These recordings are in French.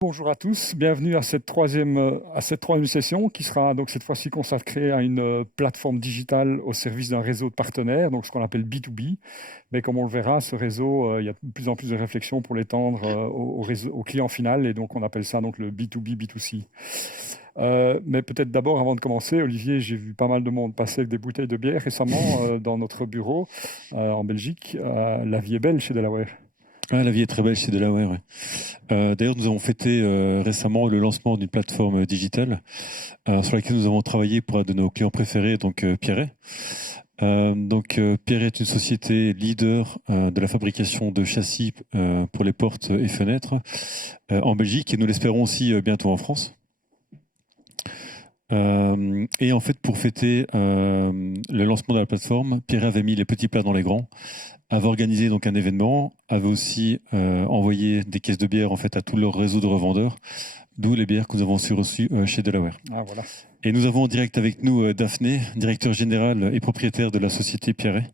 Bonjour à tous, bienvenue à cette troisième session qui sera donc cette fois-ci consacrée à une plateforme digitale au service d'un réseau de partenaires, donc ce qu'on appelle B2B. Mais comme on le verra, ce réseau, il y a de plus en plus de réflexions pour l'étendre au client final et donc on appelle ça donc le B2B, B2C. Mais peut-être d'abord, avant de commencer, Olivier, j'ai vu pas mal de monde passer avec des bouteilles de bière récemment dans notre bureau en Belgique. La vie est belle chez Delaware. Ah, la vie est très belle chez Delaware. Ouais. D'ailleurs, nous avons fêté récemment le lancement d'une plateforme digitale sur laquelle nous avons travaillé pour un de nos clients préférés, donc Pierret. Pierret est une société leader de la fabrication de châssis pour les portes et fenêtres en Belgique et nous l'espérons aussi bientôt en France. Et en fait, pour fêter le lancement de la plateforme, Pierret avait mis les petits plats dans les grands, avait organisé donc un événement, avait aussi envoyé des caisses de bière en fait à tout leur réseau de revendeurs, d'où les bières que nous avons reçues chez Delaware. Ah, voilà. Et nous avons en direct avec nous Daphné, directeur général et propriétaire de la société Pierret.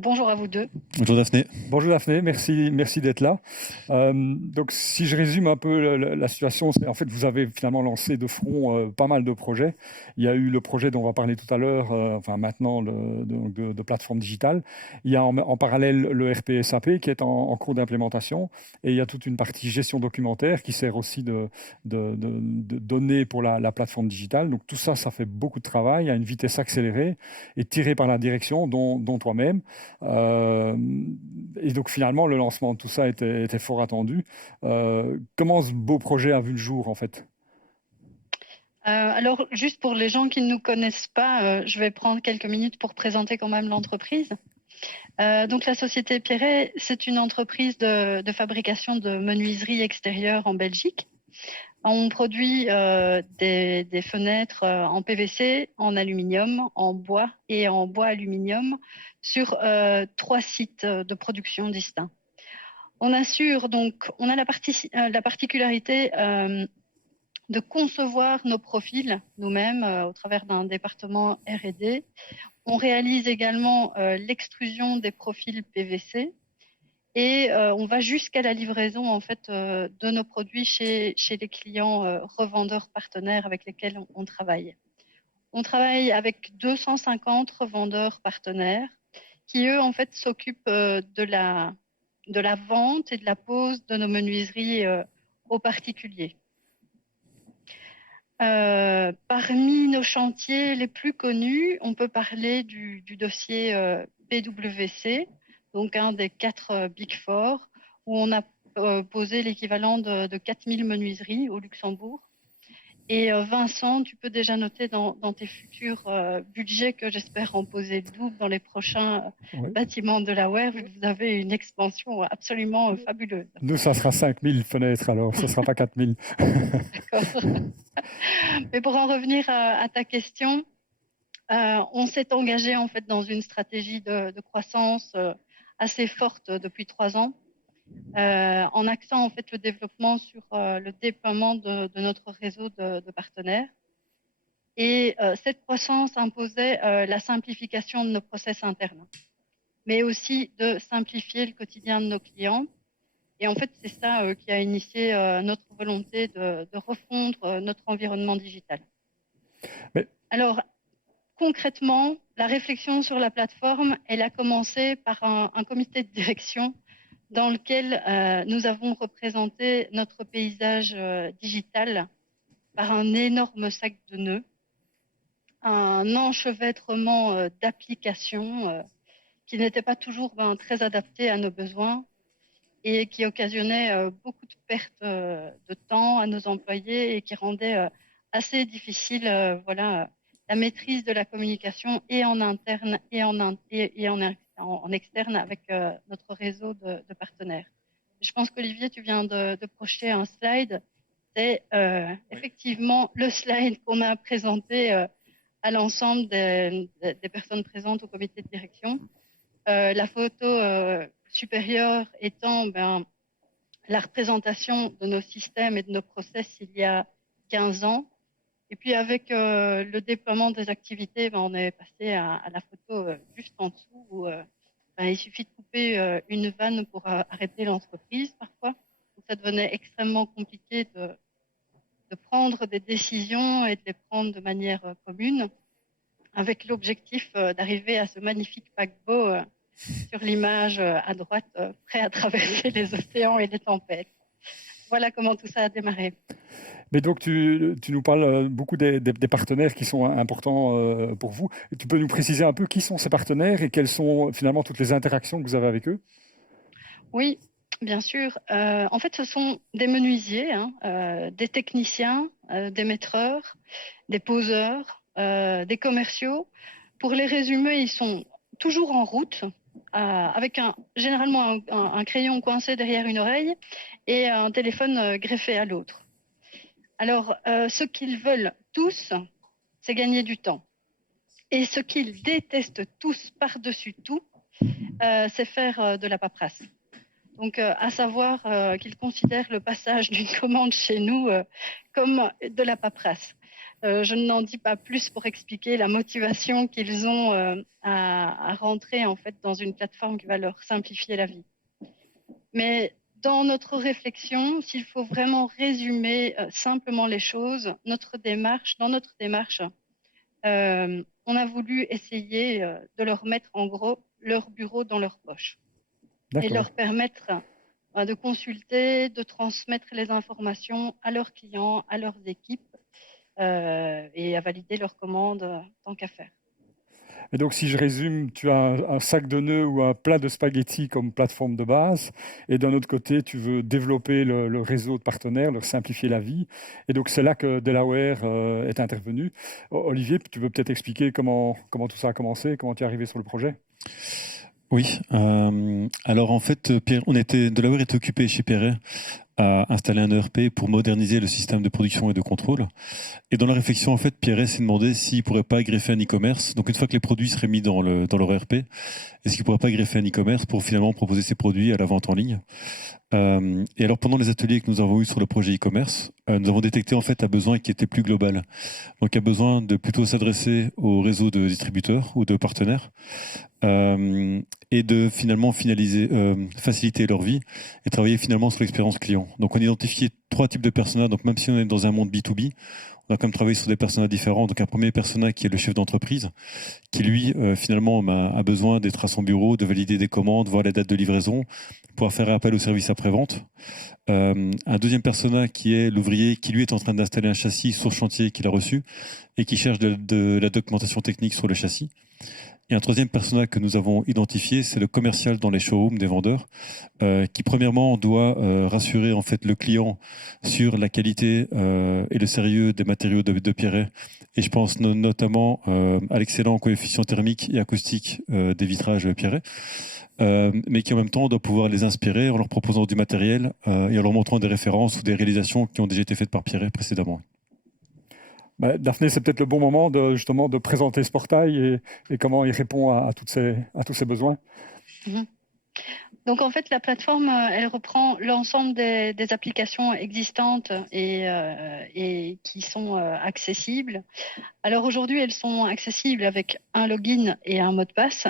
Bonjour à vous deux. Bonjour Daphné. Bonjour Daphné, merci d'être là. Donc si je résume un peu la situation, c'est en fait vous avez finalement lancé de front pas mal de projets. Il y a eu le projet dont on va parler tout à l'heure, enfin maintenant de plateforme digitale. Il y a en parallèle le RP SAP qui est en cours d'implémentation et il y a toute une partie gestion documentaire qui sert aussi de données pour la plateforme digitale. Donc tout ça, ça fait beaucoup de travail à une vitesse accélérée et tiré par la direction, dont toi-même. Et donc finalement, le lancement de tout ça était fort attendu. Comment ce beau projet a vu le jour en fait? Alors, juste pour les gens qui ne nous connaissent pas, je vais prendre quelques minutes pour présenter quand même l'entreprise. Donc, la société Pierret, c'est une entreprise de fabrication de menuiserie extérieure en Belgique. On produit des fenêtres en PVC, en aluminium, en bois et en bois aluminium sur 3 sites de production distincts. On assure donc, on a la particularité de concevoir nos profils nous-mêmes au travers d'un département R&D. On réalise également l'extrusion des profils PVC et on va jusqu'à la livraison en fait de nos produits chez les clients revendeurs partenaires avec lesquels on travaille. On travaille avec 250 revendeurs partenaires qui eux en fait s'occupent de la vente et de la pose de nos menuiseries aux particuliers. Parmi nos chantiers les plus connus, on peut parler du dossier PwC, donc un des 4 Big Four, où on a posé l'équivalent de 4000 menuiseries au Luxembourg. Et Vincent, tu peux déjà noter dans tes futurs budgets que j'espère en poser le double dans les prochains bâtiments de Delaware, vu que vous avez une expansion absolument fabuleuse. Nous, ça sera 5000 fenêtres alors, ça ne sera pas 4000. D'accord. Mais pour en revenir à ta question, on s'est engagé en fait dans une stratégie de croissance assez forte depuis 3 ans, en axant en fait le développement sur le déploiement de notre réseau de partenaires. Et cette croissance imposait la simplification de nos process internes, mais aussi de simplifier le quotidien de nos clients. Et en fait, c'est ça qui a initié notre volonté de refondre notre environnement digital. Mais... Alors, concrètement, la réflexion sur la plateforme, elle a commencé par un comité de direction dans lequel nous avons représenté notre paysage digital par un énorme sac de nœuds, un enchevêtrement d'applications qui n'étaient pas toujours très adaptées à nos besoins et qui occasionnaient beaucoup de pertes de temps à nos employés et qui rendaient assez difficile la maîtrise de la communication et en interne et en externe avec notre réseau de partenaires. Je pense qu'Olivier, tu viens de projeter un slide. C'est effectivement le slide qu'on a présenté à l'ensemble des personnes présentes au comité de direction. La photo supérieure étant la représentation de nos systèmes et de nos process il y a 15 ans. Et puis avec le déploiement des activités, on est passé à la photo juste en dessous où il suffit de couper une vanne pour arrêter l'entreprise parfois. Donc ça devenait extrêmement compliqué de prendre des décisions et de les prendre de manière commune, avec l'objectif d'arriver à ce magnifique paquebot sur l'image à droite, prêt à traverser les océans et les tempêtes. Voilà comment tout ça a démarré. Mais donc, tu nous parles beaucoup des partenaires qui sont importants pour vous. Tu peux nous préciser un peu qui sont ces partenaires et quelles sont finalement toutes les interactions que vous avez avec eux? Oui, bien sûr. En fait, ce sont des menuisiers, des techniciens, des maîtreurs, des poseurs, des commerciaux. Pour les résumer, ils sont toujours en route, avec généralement un crayon coincé derrière une oreille et un téléphone greffé à l'autre. Alors, ce qu'ils veulent tous, c'est gagner du temps. Et ce qu'ils détestent tous par-dessus tout, c'est faire de la paperasse. Donc, à savoir qu'ils considèrent le passage d'une commande chez nous comme de la paperasse. Je n'en dis pas plus pour expliquer la motivation qu'ils ont à rentrer en fait dans une plateforme qui va leur simplifier la vie. Mais dans notre réflexion, s'il faut vraiment résumer simplement les choses, dans notre démarche, on a voulu essayer de leur mettre en gros leur bureau dans leur poche et leur permettre de consulter, de transmettre les informations à leurs clients, à leurs équipes et à valider leurs commandes tant qu'à faire. Et donc, si je résume, tu as un sac de nœuds ou un plat de spaghettis comme plateforme de base, et d'un autre côté, tu veux développer le réseau de partenaires, leur simplifier la vie. Et donc, c'est là que Delaware est intervenu. Olivier, tu veux peut-être expliquer comment tout ça a commencé, comment tu es arrivé sur le projet? Oui, alors en fait, Delaware était occupé chez Perret à installer un ERP pour moderniser le système de production et de contrôle. Et dans la réflexion, en fait, Pierret s'est demandé s'il pourrait pas greffer un e-commerce. Donc, une fois que les produits seraient mis dans leur ERP, est-ce qu'il pourrait pas greffer un e-commerce pour finalement proposer ses produits à la vente en ligne? Et alors, pendant les ateliers que nous avons eus sur le projet e-commerce, nous avons détecté en fait un besoin qui était plus global. Donc, un besoin de plutôt s'adresser au réseau de distributeurs ou de partenaires et de finalement faciliter leur vie et travailler finalement sur l'expérience client. Donc, on a identifié 3 types de personas. Donc, même si on est dans un monde B2B, on a quand même travaillé sur des personas différents. Donc, un premier persona qui est le chef d'entreprise, qui lui, finalement, a besoin d'être à son bureau, de valider des commandes, voir la date de livraison, pouvoir faire appel au service après-vente. Un deuxième persona qui est l'ouvrier qui, lui, est en train d'installer un châssis sur chantier qu'il a reçu et qui cherche de la documentation technique sur le châssis. Et un troisième persona que nous avons identifié, c'est le commercial dans les showrooms des vendeurs, qui premièrement doit rassurer en fait le client sur la qualité et le sérieux des matériaux de Pierret. Et je pense notamment à l'excellent coefficient thermique et acoustique des vitrages Pierret, mais qui en même temps doit pouvoir les inspirer en leur proposant du matériel et en leur montrant des références ou des réalisations qui ont déjà été faites par Pierret précédemment. Daphné, c'est peut-être le bon moment justement de présenter ce portail et comment il répond à tous ces besoins. Mmh. Donc en fait, la plateforme, elle reprend l'ensemble des applications existantes et qui sont accessibles. Alors aujourd'hui, elles sont accessibles avec un login et un mot de passe.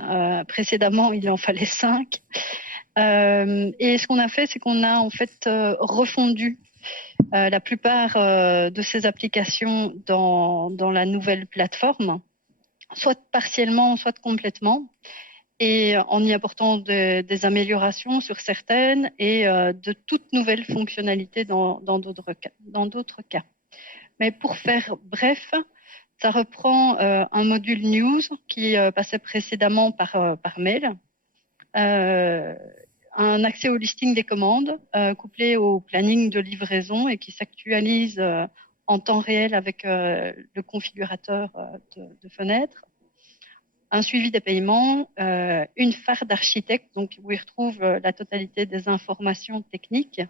Précédemment, il en fallait 5. Et ce qu'on a fait, c'est qu'on a en fait refondu la plupart de ces applications dans la nouvelle plateforme, soit partiellement, soit complètement, et en y apportant des améliorations sur certaines et de toutes nouvelles fonctionnalités dans d'autres cas. Mais pour faire bref, ça reprend un module news qui passait précédemment par mail, un accès au listing des commandes couplé au planning de livraison et qui s'actualise en temps réel avec le configurateur de fenêtre, un suivi des paiements, une phare d'architecte donc où il retrouve la totalité des informations techniques,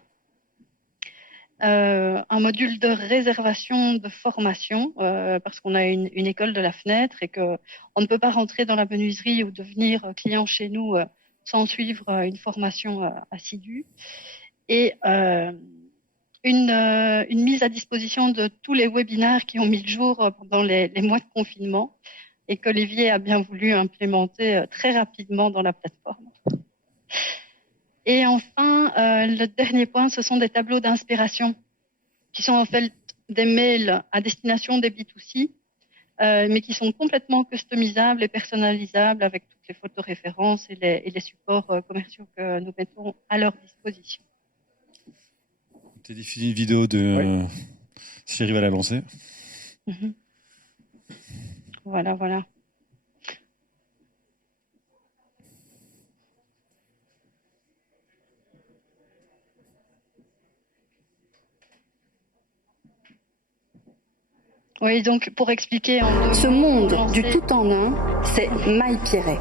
un module de réservation de formation parce qu'on a une école de la fenêtre et que on ne peut pas rentrer dans la menuiserie ou devenir client chez nous sans suivre une formation assidue, et une mise à disposition de tous les webinaires qui ont mis le jour pendant les mois de confinement et qu'Olivier a bien voulu implémenter très rapidement dans la plateforme. Et enfin, le dernier point, ce sont des tableaux d'inspiration qui sont en fait des mails à destination des B2C, mais qui sont complètement customisables et personnalisables avec toutes les photos références et les supports commerciaux que nous mettons à leur disposition. Tu as diffusé une vidéo de... Si j'arrive à la lancer. Voilà, voilà. Oui, donc pour expliquer en deux mots, Ce monde du tout en un, c'est MyPierret.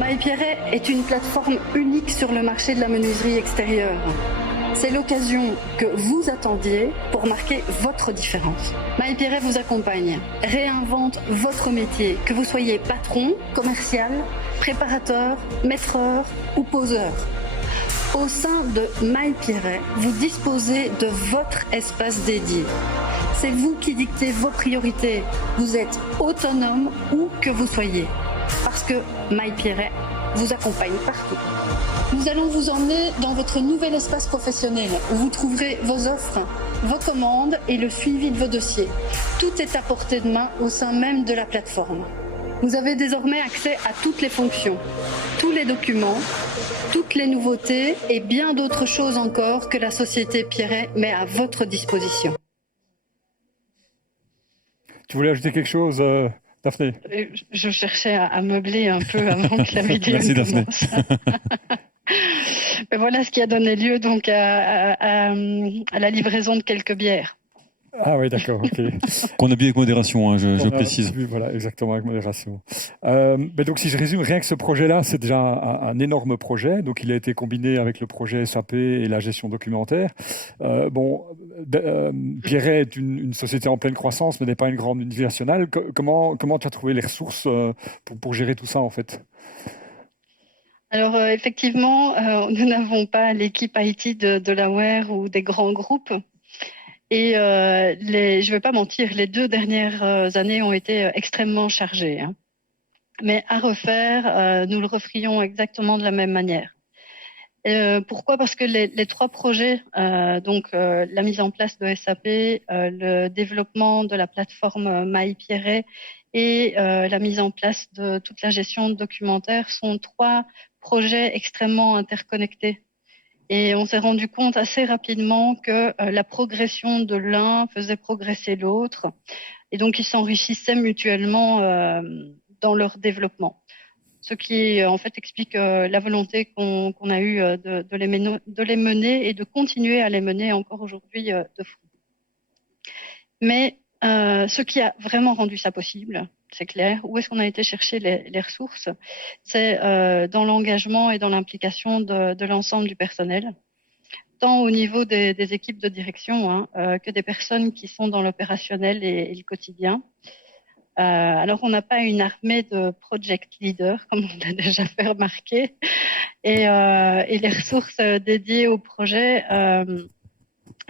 MyPierret est une plateforme unique sur le marché de la menuiserie extérieure. C'est l'occasion que vous attendiez pour marquer votre différence. MyPierret vous accompagne, réinvente votre métier, que vous soyez patron, commercial, préparateur, maîtreur ou poseur. Au sein de MyPierret, vous disposez de votre espace dédié. C'est vous qui dictez vos priorités. Vous êtes autonome où que vous soyez. Parce que MyPierret vous accompagne partout. Nous allons vous emmener dans votre nouvel espace professionnel où vous trouverez vos offres, vos commandes et le suivi de vos dossiers. Tout est à portée de main au sein même de la plateforme. Vous avez désormais accès à toutes les fonctions, tous les documents, toutes les nouveautés et bien d'autres choses encore que la société Pierret met à votre disposition. Tu voulais ajouter quelque chose, Daphné? Je cherchais à meubler un peu avant que la vidéo Merci, Daphné. commence. Mais voilà ce qui a donné lieu donc à la livraison de quelques bières. Ah oui, d'accord, ok. Qu'on a bu avec modération, hein, je On a précise. vu, voilà, exactement, avec modération. Mais donc, si je résume, rien que ce projet-là, c'est déjà un énorme projet. Donc, il a été combiné avec le projet SAP et la gestion documentaire. Pierret est une société en pleine croissance, mais n'est pas une grande multinationale. Comment tu as trouvé les ressources pour gérer tout ça, en fait? Alors, effectivement, nous n'avons pas l'équipe IT de l'Aware ou des grands groupes. Et je ne vais pas mentir, les 2 dernières années ont été extrêmement chargées. Hein. Mais à refaire, nous le referions exactement de la même manière. Pourquoi? Parce que les 3 projets, la mise en place de SAP, le développement de la plateforme MyPierret et la mise en place de toute la gestion documentaire sont 3 projets extrêmement interconnectés. Et on s'est rendu compte assez rapidement que la progression de l'un faisait progresser l'autre. Et donc, ils s'enrichissaient mutuellement dans leur développement. Ce qui, en fait, explique la volonté qu'on a eue de les mener et de continuer à les mener encore aujourd'hui de front. Mais ce qui a vraiment rendu ça possible, c'est clair. Où est-ce qu'on a été chercher les ressources? C'est dans l'engagement et dans l'implication de l'ensemble du personnel, tant au niveau des équipes de direction que des personnes qui sont dans l'opérationnel et le quotidien. Alors, on n'a pas une armée de project leaders, comme on l'a déjà fait remarquer, et les ressources dédiées au projet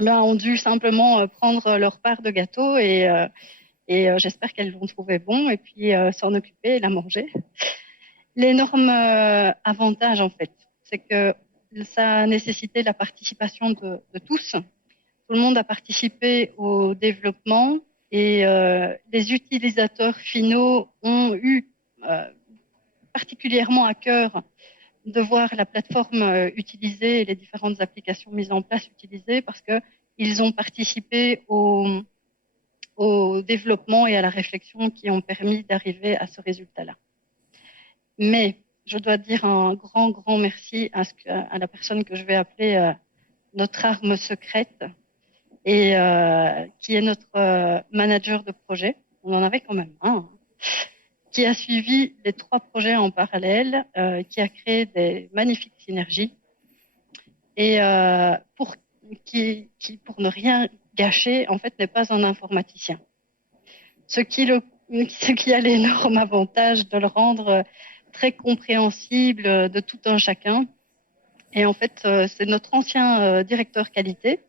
ont dû simplement prendre leur part de gâteau et j'espère qu'elles vont trouver bon et puis s'en occuper et la manger. L'énorme avantage, en fait, c'est que ça a nécessité la participation de tous. Tout le monde a participé au développement et les utilisateurs finaux ont eu particulièrement à cœur de voir la plateforme utilisée et les différentes applications mises en place utilisées parce qu'ils ont participé au développement et à la réflexion qui ont permis d'arriver à ce résultat-là. Mais je dois dire un grand merci à la personne que je vais appeler notre arme secrète et qui est notre manager de projet. On en avait quand même un, qui a suivi les 3 projets en parallèle, qui a créé des magnifiques synergies et pour ne rien gâcher, en fait, n'est pas un informaticien. Ce qui a l'énorme avantage de le rendre très compréhensible de tout un chacun. Et en fait, c'est notre ancien directeur qualité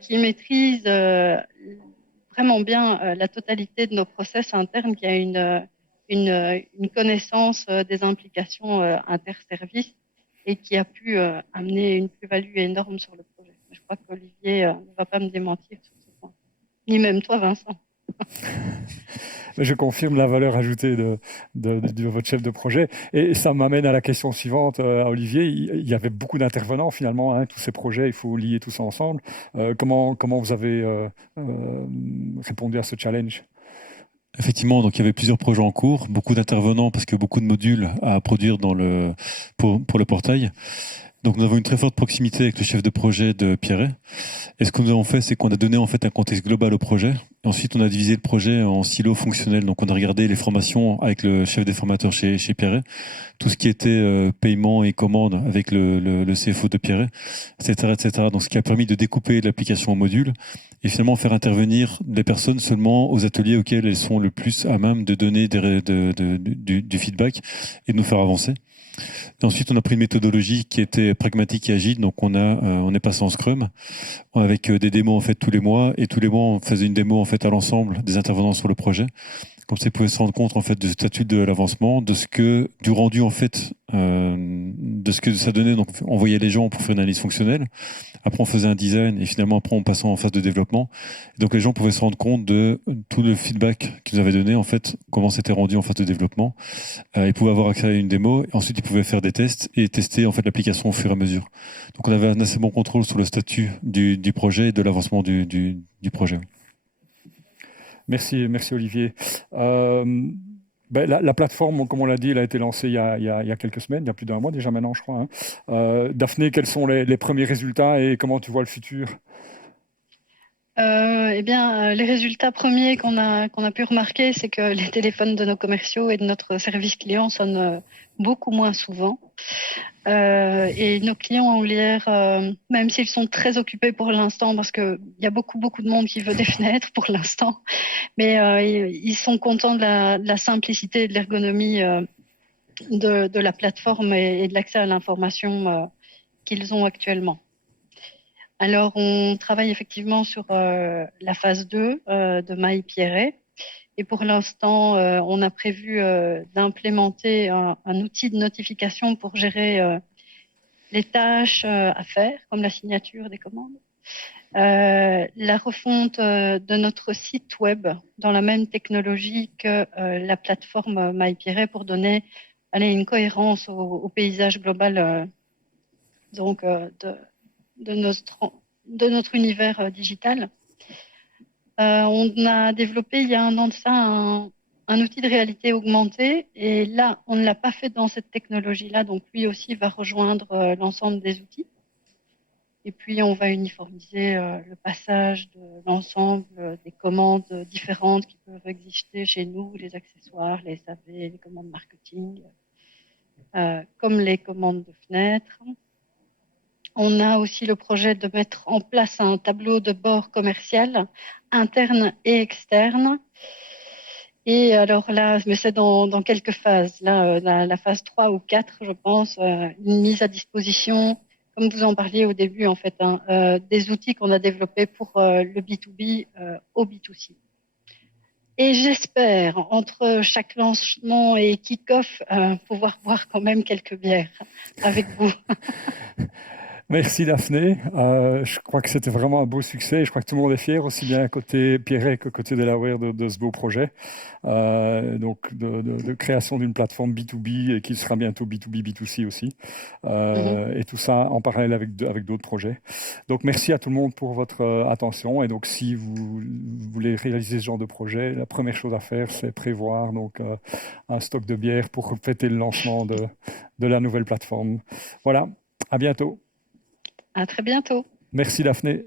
qui maîtrise vraiment bien la totalité de nos process internes, qui a une connaissance des implications interservices et qui a pu amener une plus-value énorme sur le projet. Je crois qu'Olivier ne va pas me démentir sur ce point. Ni même toi, Vincent. Je confirme la valeur ajoutée de votre chef de projet. Et ça m'amène à la question suivante, Olivier. Il y avait beaucoup d'intervenants finalement, hein, tous ces projets, il faut lier tout ça ensemble. Comment vous avez répondu à ce challenge? Effectivement, donc il y avait plusieurs projets en cours, beaucoup d'intervenants parce que beaucoup de modules à produire pour le portail. Donc nous avons une très forte proximité avec le chef de projet de Pierret. Et ce que nous avons fait, c'est qu'on a donné en fait un contexte global au projet. Et ensuite, on a divisé le projet en silos fonctionnels. Donc on a regardé les formations avec le chef des formateurs chez Pierret, tout ce qui était paiement et commande avec le CFO de Pierret, etc., etc. Donc ce qui a permis de découper l'application en modules et finalement faire intervenir des personnes seulement aux ateliers auxquels elles sont le plus à même de donner du feedback et de nous faire avancer. Et ensuite, on a pris une méthodologie qui était pragmatique et agile. Donc, on est passé en Scrum avec des démos en fait tous les mois. Et tous les mois, on faisait une démo en fait à l'ensemble des intervenants sur le projet. Comme ça, ils pouvaient se rendre compte en fait du statut de l'avancement, du rendu en fait, de ce que ça donnait. Donc, on voyait les gens pour faire une analyse fonctionnelle. Après, on faisait un design et finalement, après, on passait en phase de développement. Et donc, les gens pouvaient se rendre compte de tout le feedback qu'ils nous avaient donné, en fait, comment c'était rendu en phase de développement. Ils pouvaient avoir accès à une démo. Et ensuite, ils pouvaient faire des tests et tester en fait l'application au fur et à mesure. Donc, on avait un assez bon contrôle sur le statut du projet et de l'avancement du projet. Merci Olivier. La plateforme, comme on l'a dit, elle a été lancée il y a quelques semaines, il y a plus d'un mois déjà maintenant, je crois. Daphné, quels sont les premiers résultats et comment tu vois le futur? Les résultats premiers qu'on a pu remarquer, c'est que les téléphones de nos commerciaux et de notre service client sonnent beaucoup moins souvent. Et nos clients ont l'air, même s'ils sont très occupés pour l'instant, parce qu'il y a beaucoup de monde qui veut des fenêtres pour l'instant, mais ils sont contents de la simplicité et de l'ergonomie de la plateforme et de l'accès à l'information qu'ils ont actuellement. Alors, on travaille effectivement sur la phase 2 de MyPierret. Et pour l'instant, on a prévu d'implémenter un outil de notification pour gérer les tâches à faire, comme la signature des commandes. La refonte de notre site web dans la même technologie que la plateforme MyPierret pour donner une cohérence au paysage global de notre univers digital. On a développé il y a un an de ça un outil de réalité augmentée et là, on ne l'a pas fait dans cette technologie-là, donc lui aussi va rejoindre l'ensemble des outils. Et puis, on va uniformiser le passage de l'ensemble des commandes différentes qui peuvent exister chez nous, les accessoires, les SAV, les commandes marketing, comme les commandes de fenêtres. On a aussi le projet de mettre en place un tableau de bord commercial interne et externe. Et alors là, mais c'est dans quelques phases. Là, la phase 3 ou 4, je pense, une mise à disposition, comme vous en parliez au début, en fait, des outils qu'on a développés pour le B2B au B2C. Et j'espère, entre chaque lancement et kick-off, pouvoir boire quand même quelques bières avec vous. Merci Daphné. Je crois que c'était vraiment un beau succès. Je crois que tout le monde est fier, aussi bien côté Pierret que côté Delaware de ce beau projet. Donc de création d'une plateforme B2B et qui sera bientôt B2B, B2C aussi. Et tout ça en parallèle avec d'autres projets. Donc merci à tout le monde pour votre attention. Et donc si vous voulez réaliser ce genre de projet, la première chose à faire, c'est prévoir donc un stock de bière pour fêter le lancement de la nouvelle plateforme. Voilà, à bientôt. À très bientôt. Merci Daphné.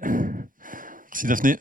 Merci Daphné.